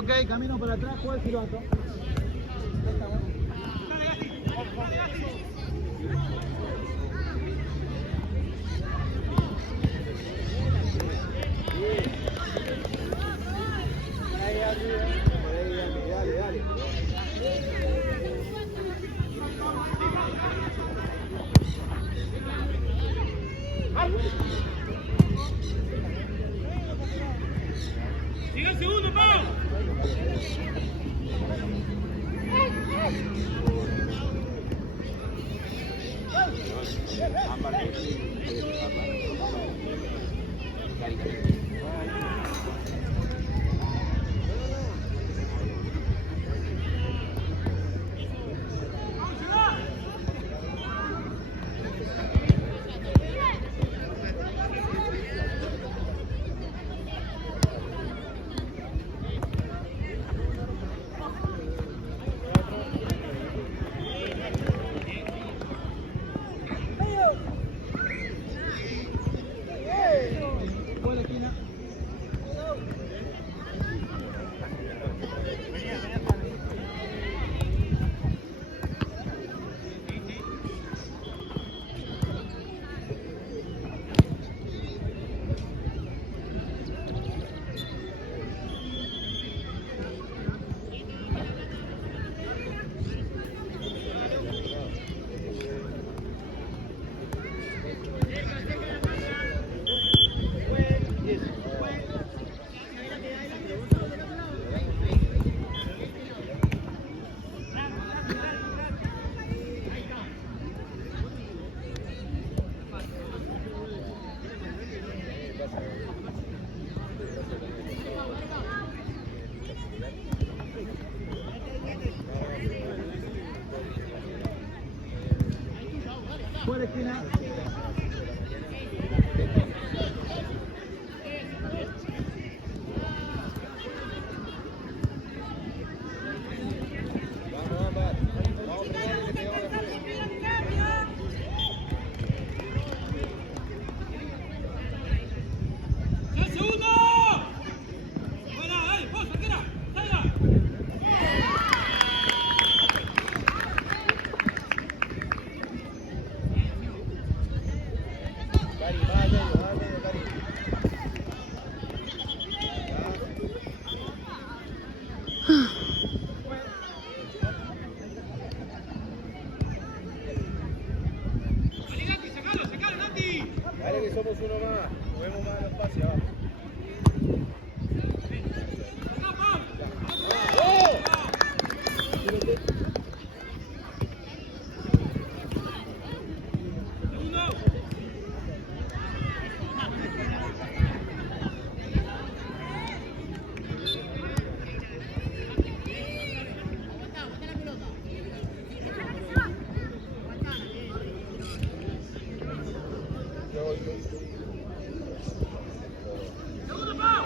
Ok, camino para atrás, juega el silbato. ¡Siga el segundo, Pau! Juega la esquina. Juega la esquina. ¡Ya el segundo! ¡Buena, dale! ¡Vos, arquera! ¡Salga! ¡Dale, Nati! ¡Sacalo, sacalo, Nati! Dale que somos uno más, movemos más los espacios abajo. ¡Acá, Pau! ¡Oh! ¡Segundo! ¡Segundo, Pau!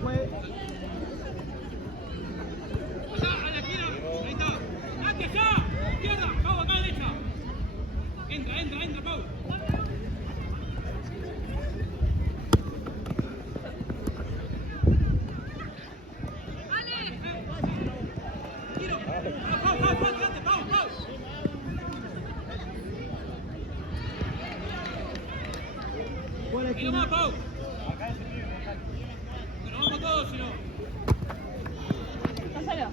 Juega. ¡Allá, a la esquina! ¡Ahí está! ¡Nati, allá! ¡Izquierda! ¡Pau, acá, derecha! ¡Entra, entra, entra, Pau! ¡Tiro! ¡Pau, Pau, Pau! ¡Tirate, Pau, Pau! Juega la ¡Tiro más, esquina. Pau! Que nos vamos todos, si no. Pásalo.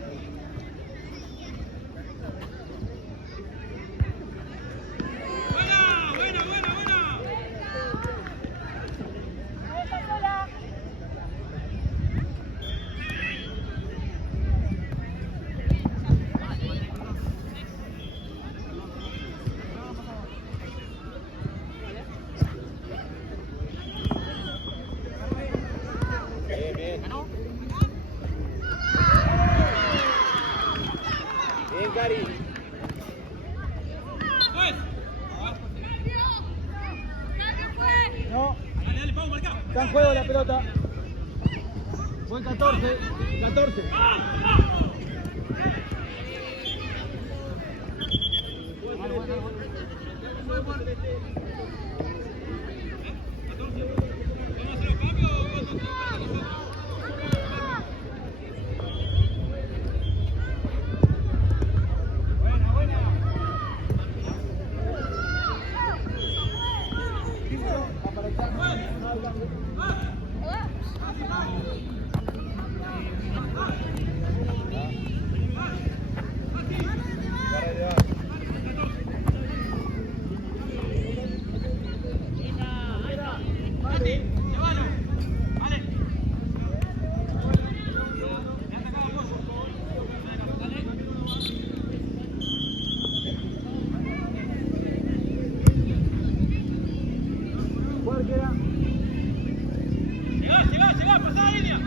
¡Buena, buena, buena, buena! Bien, bien. Bien, Cari. ¡Juez! No. pelota. Buen 14. 14. Llegá, pasá la línea.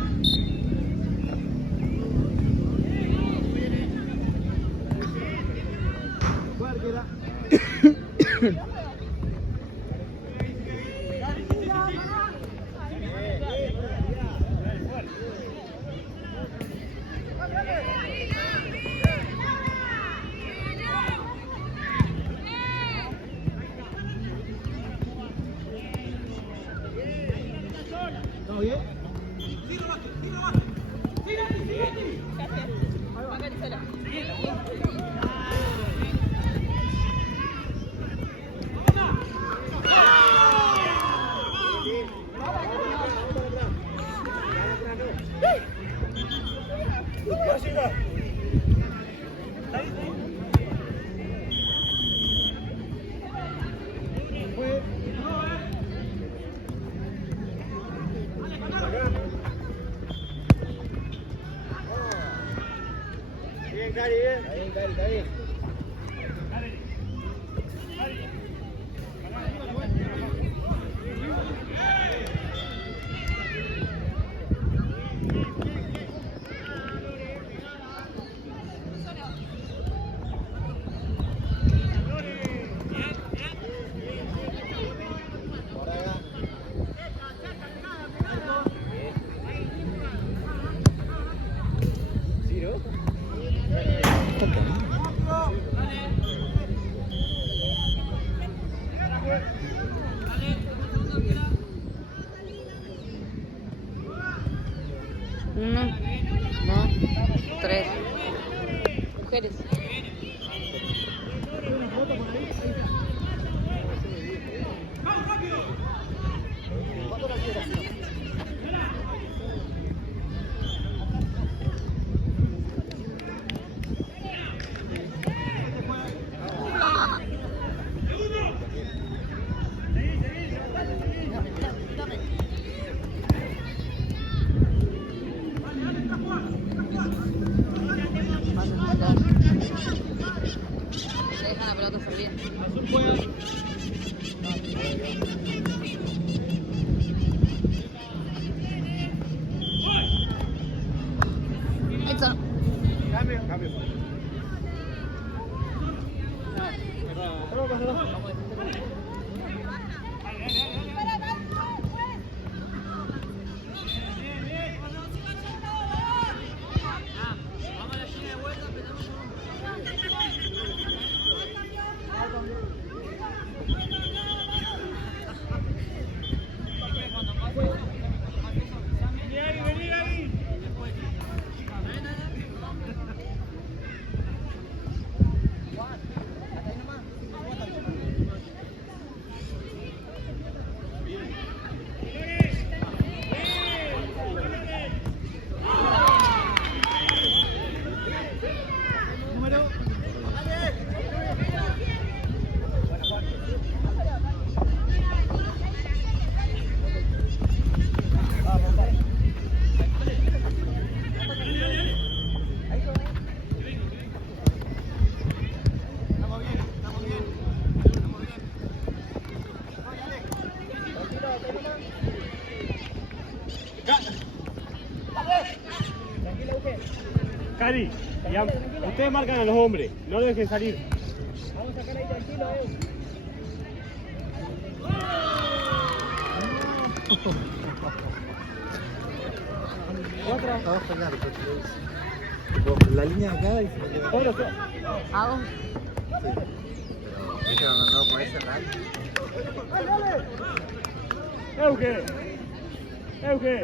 Cualquiera. ¿Todo bien? Bien, Cari, bien. Está bien, Cari, está bien. Uno, dos, tres. Mujeres. Dejan la pelota salir. Ahí está. Cambio, cambio. Cari, ustedes marcan a los hombres, no lo dejen salir. Vamos a sacar ahí tranquilo, Otra. Abajo acá, la línea acá y se me queda. Solo, solo. Hago. Sí. Pero no puede cerrar. Euge. Euge.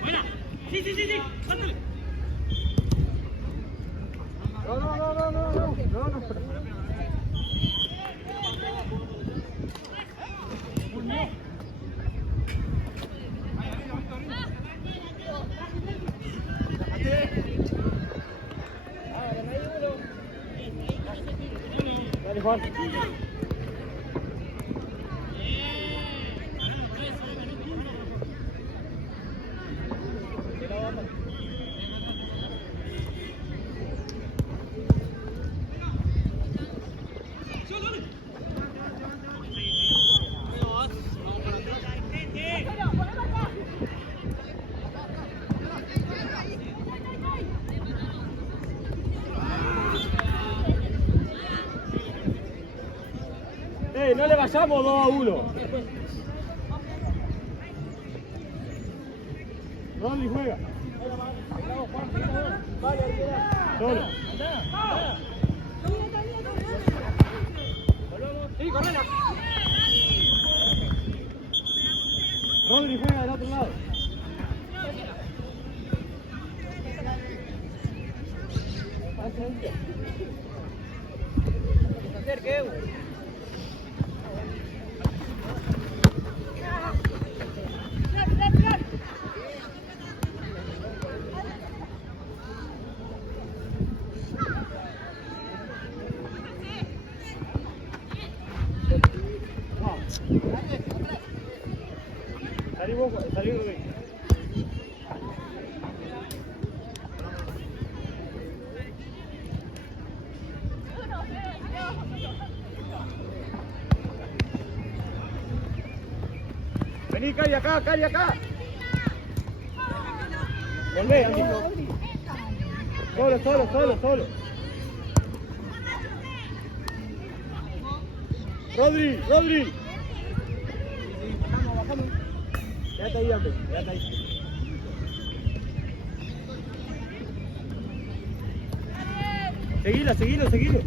Buena. Sí, sí, sí, sí. Sándale. No. Dale, Juan. No le vayamos 2-1. Rodri juega. Solo. Sí, correla. Rodri juega del otro lado. Se acerque, Evo. Salí Rodri. Vení, Cali, acá, Cali, acá. Volvé, Andy. Solo. Rodri. Bajamos. Quédate ahí, hombre. Quédate ahí. Seguilo. Seguilo.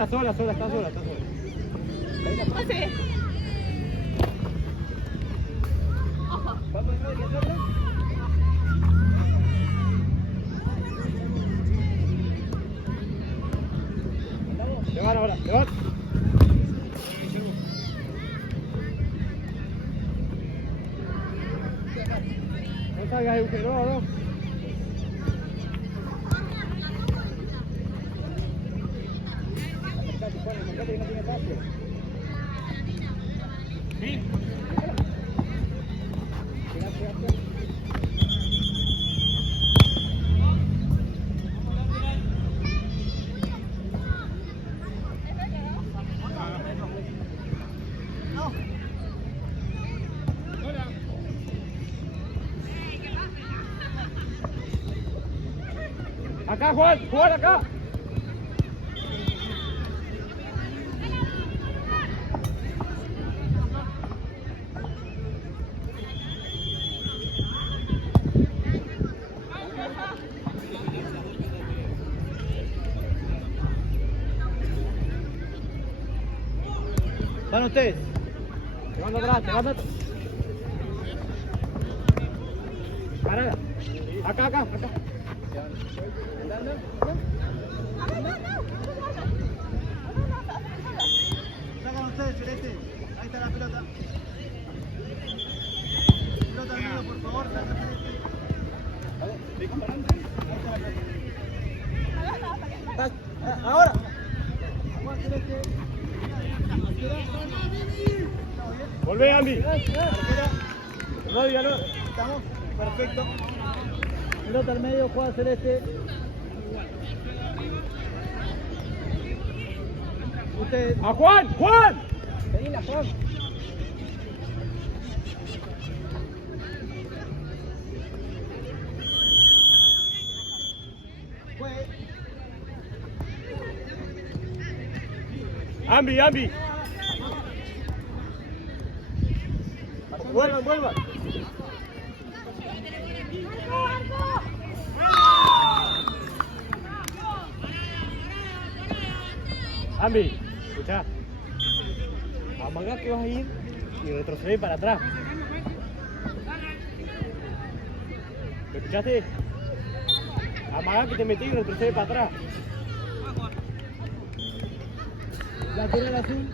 Sola, está sola. Le van ahora, le van. No salgas, Euge, no. Sí. Acá, Juan, acá. Van ustedes. Te mando atrás. Parada. Acá. Sacan ustedes, Celeste. Ahí está la pelota. Pelota al medio, por favor. Saca, Celeste. Ahora. Volvé, Andy. Radio, no. Estamos. Perfecto. Pelota al medio, juega Celeste. Usted. ¡A Juan! ¡Juan! Pedila, Juan. Ambi, Ambi. Vuelvan, vuelvan. Ambi, escuchá. Amagá que vas a ir y retroceder para atrás. ¿Me escuchaste? Amagá que te metí y retrocede para atrás. Lateral azul.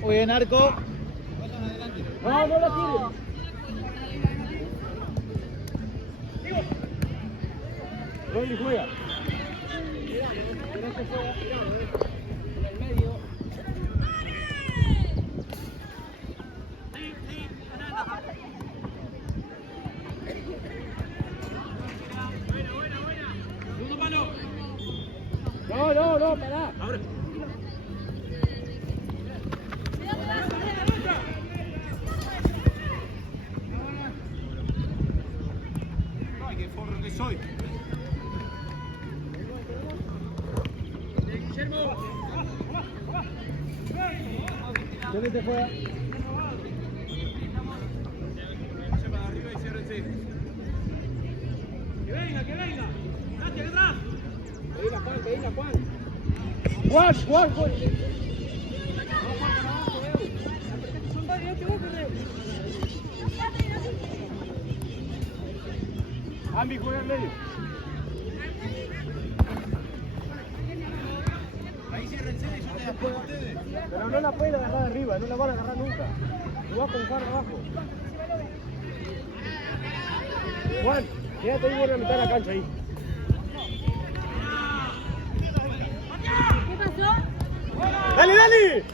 Muy bien, arco. No, no la tires. Rodri juega. Segundo palo. No, pará. Ahora. Ay, qué forro que soy. Guillermo. Celeste juega. Para arriba y ciérrense. Que venga, que venga. Date atrás. Pedila, Juan. Juan. Ambi juega en medio. Ahí ciérrense y yo te la pongo a ustedes. Pero no la pueden agarrar arriba, no la van a agarrar nunca. Lo vas a colocar abajo. Juan, quédate ahí, vuelve a meter la cancha ahí. ¿Qué pasó? ¡Dale!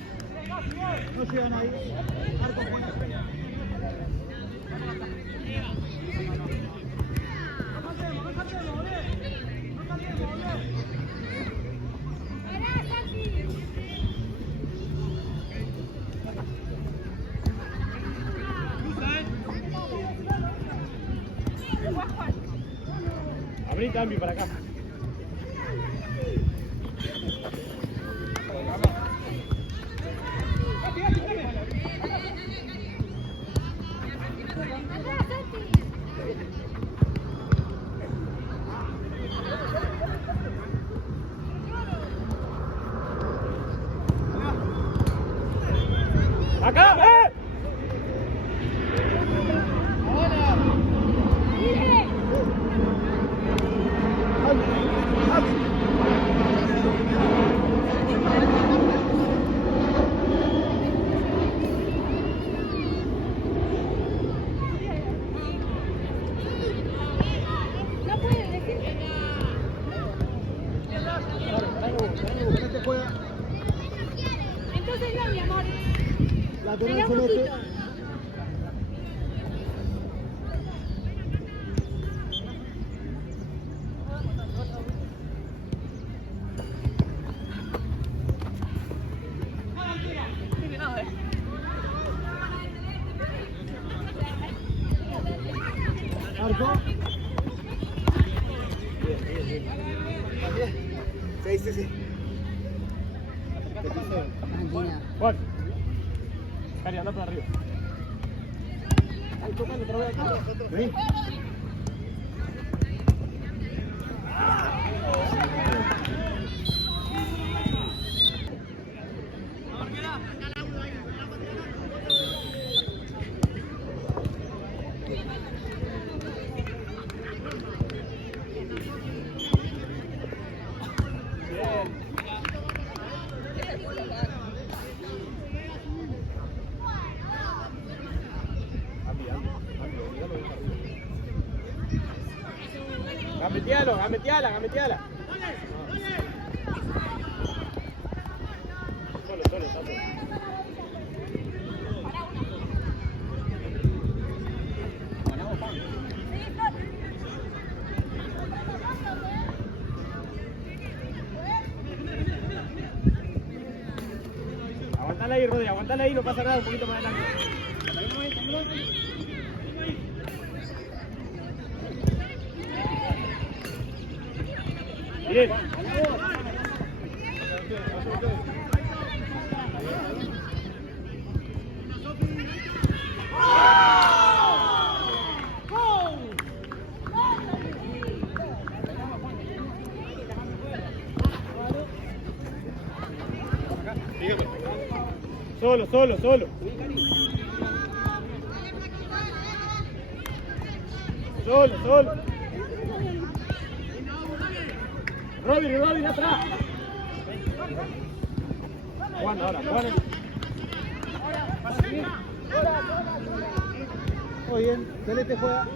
No llegan ahí. Arco juega. Abrí Ambi para acá. ¡Acá! ¡Eh! No puede decir. Celeste juega. Entonces no, mi amor. Lateral Mira un Celeste. poquito. Arco. Sí. Tranquila. Juan. Cari, anda para arriba. Ahí, tocando otra vez acá. Vení. gameteala. Solo, está solo. Aguantala ahí, Rodri, aguantala ahí, no pasa nada, un poquito más adelante. Bien. Solo. Solo. Rodri, atrás. Juan ahora. Muy bien, Celeste juega.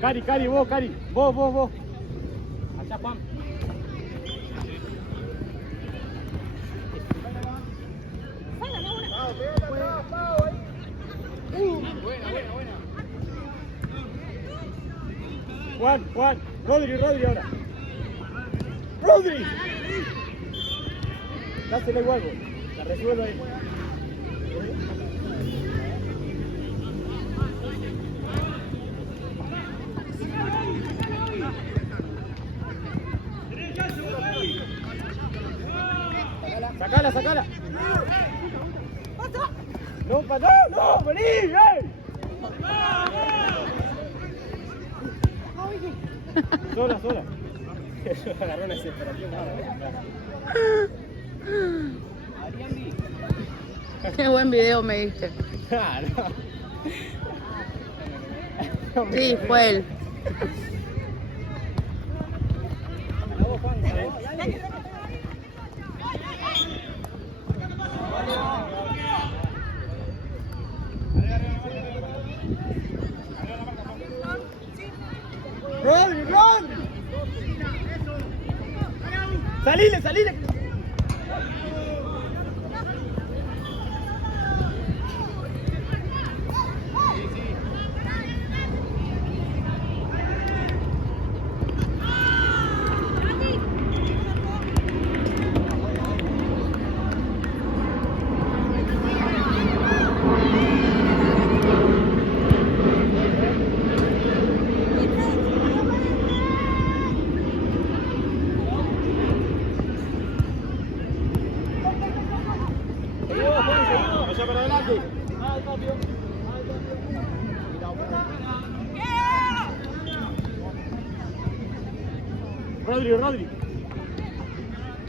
Cari, vos. Allá, Juan. Juan. Rodri ahora. ¡Rodri! Dásela igual, vos. La resuelvo ahí. Sacala. No, vení, Sola. Agarró una desesperación. Qué buen video me diste. Sí, fue él. Rodri. Salile. Vaya para adelante. Rodri.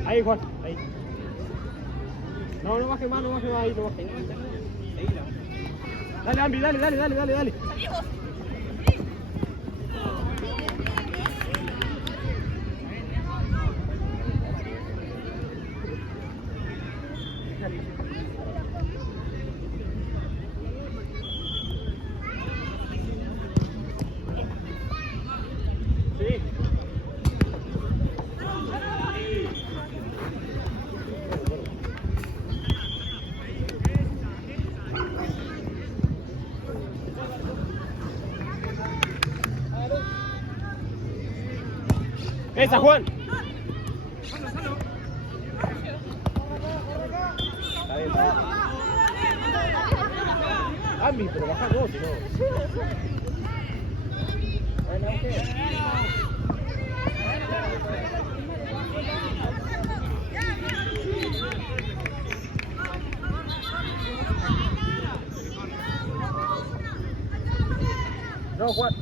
Ahí, Juan. Ahí. No baje más, ahí, no baje. Dale, Ambi, dale. Sí. Esa, Juan. Está bien. Ambi, pero baja vos, si no. No, Juan.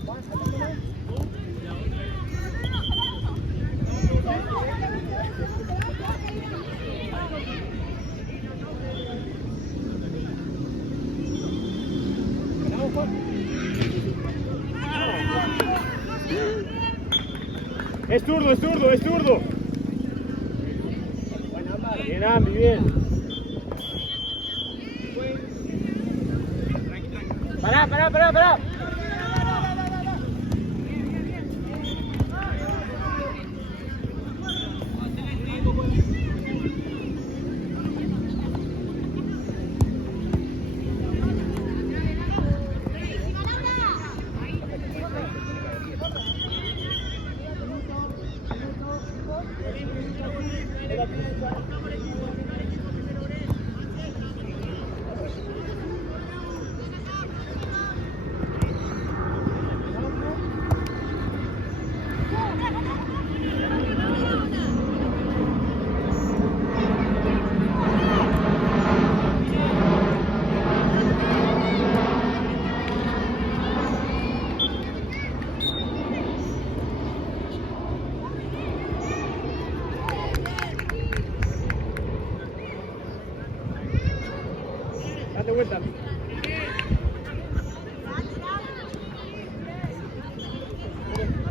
Es zurdo. Bien, Ambi, bien. Pará.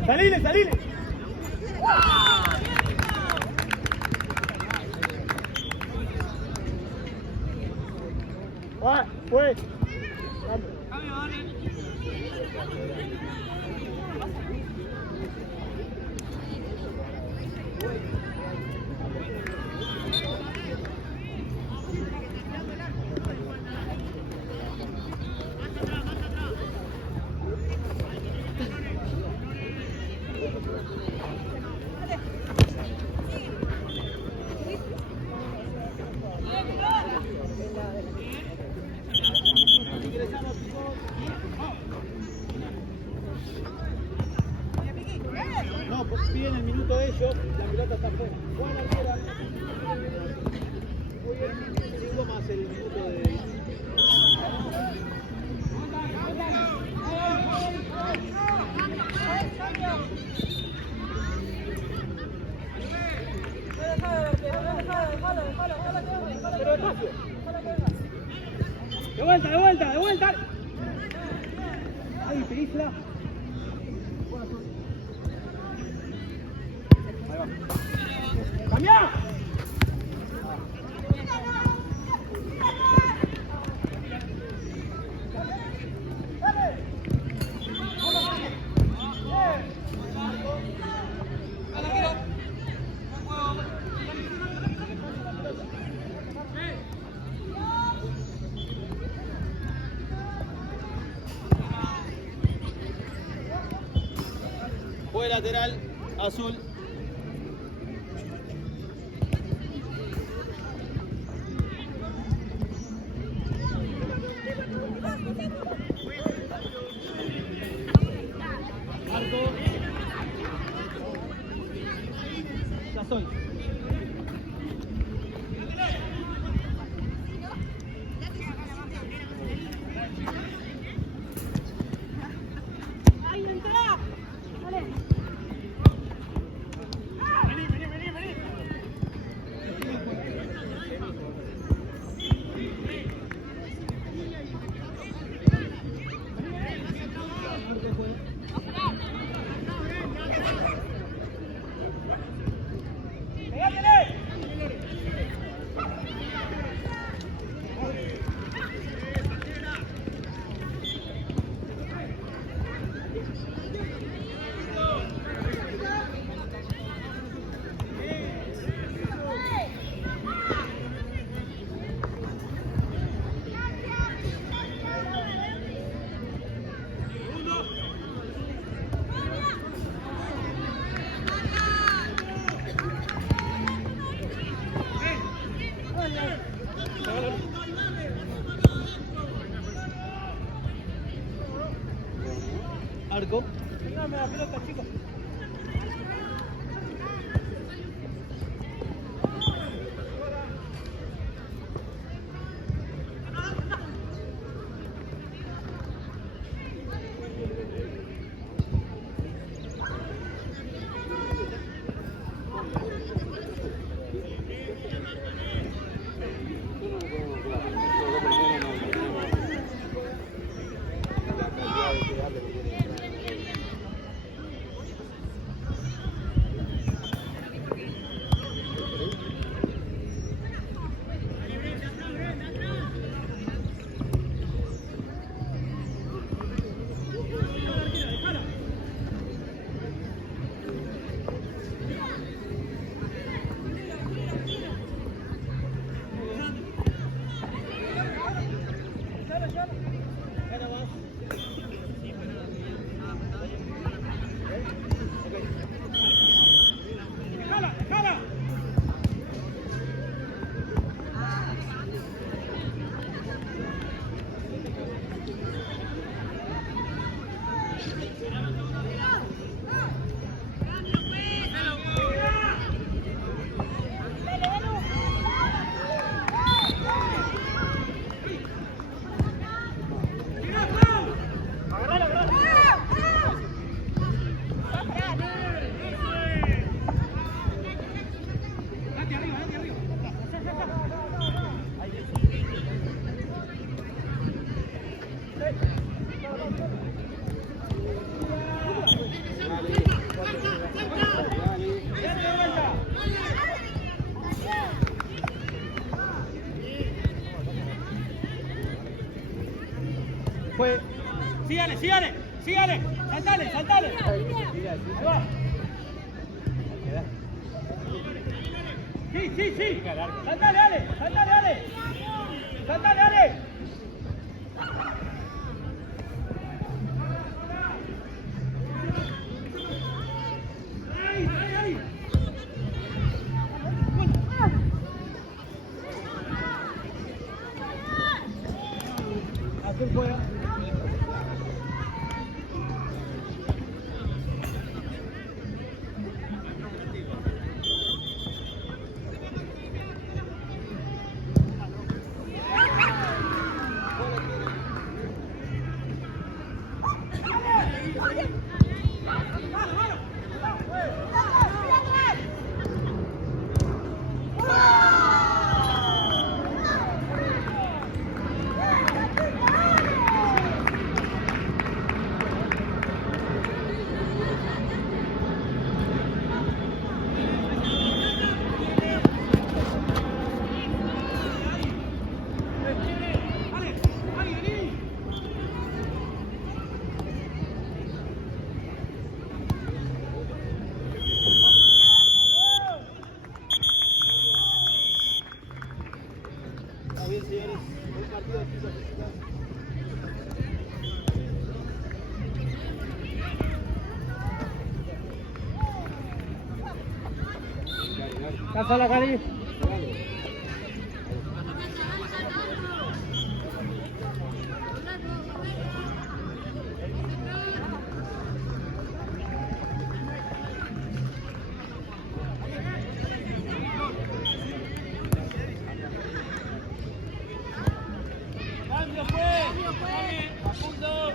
¡Salile, salile! ¡Va! ¡Fue! No, pues piden el minuto de ellos, la pelota está fuera. Juan Arquera. Muy bien, 5 más el minuto de... Pero despacio. ¡De vuelta, de vuelta, de vuelta! Ahí, Perisla. ¡Cambia! Fue lateral, azul. Marco. Ya soy. ¡Ay, entra! Dale. Arco. Dame la pelota, chicos. Fue. Sígale, sígale, sígale. Saltale, saltale. Ahí va. Sí, sí, sí. Saltale, Ale. Saltale, Ale. Saltale, Ale. Ahí, ahí, ahí. Así fue. Está bien, señores. Buen partido aquí, felicidades. Cásala, Cari. Cambio fue. Facundo.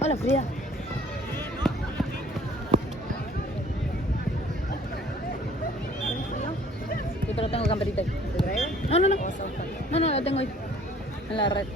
Hola, Frida. Sí, pero tengo camperita ahí. ¿Te traigo? No, no, no. No, no, la tengo ahí. En la red.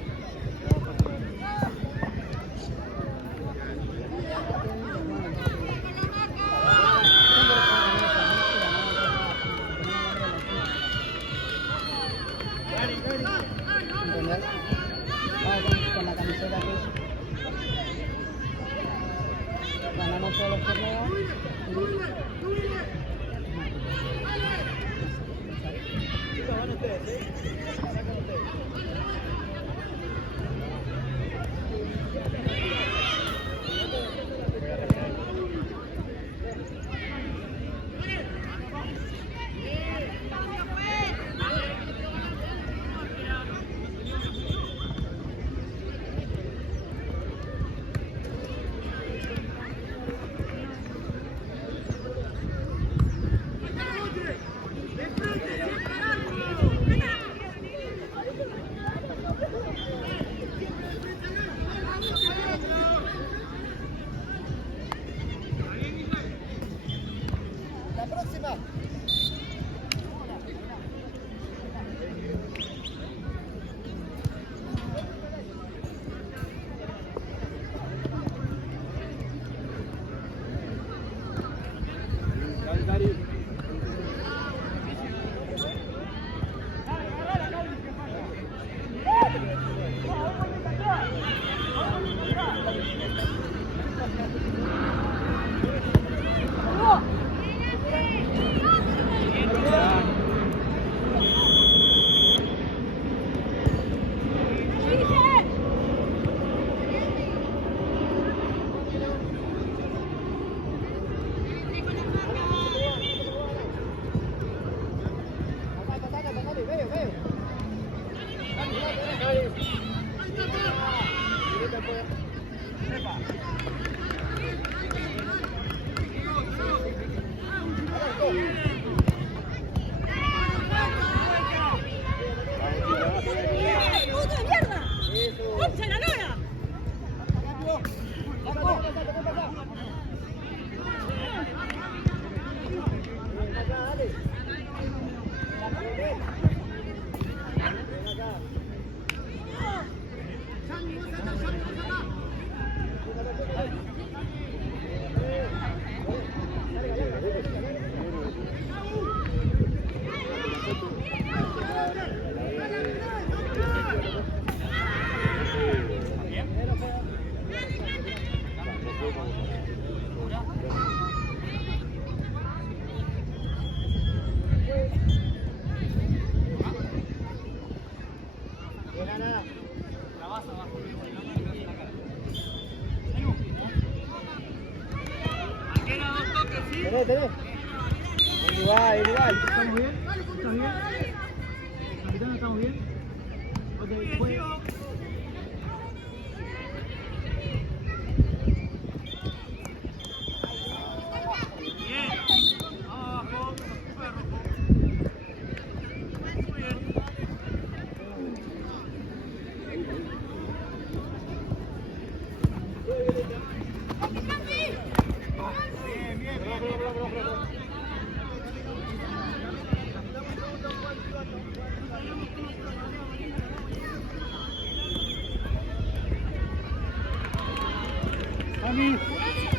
próxima. ¡Puto de mierda! ¡Concha la lora! Tenés. Igual. ¿Estamos bien? ¿Estás bien? Capitán, ¿estamos bien? Ok, fue. Ami.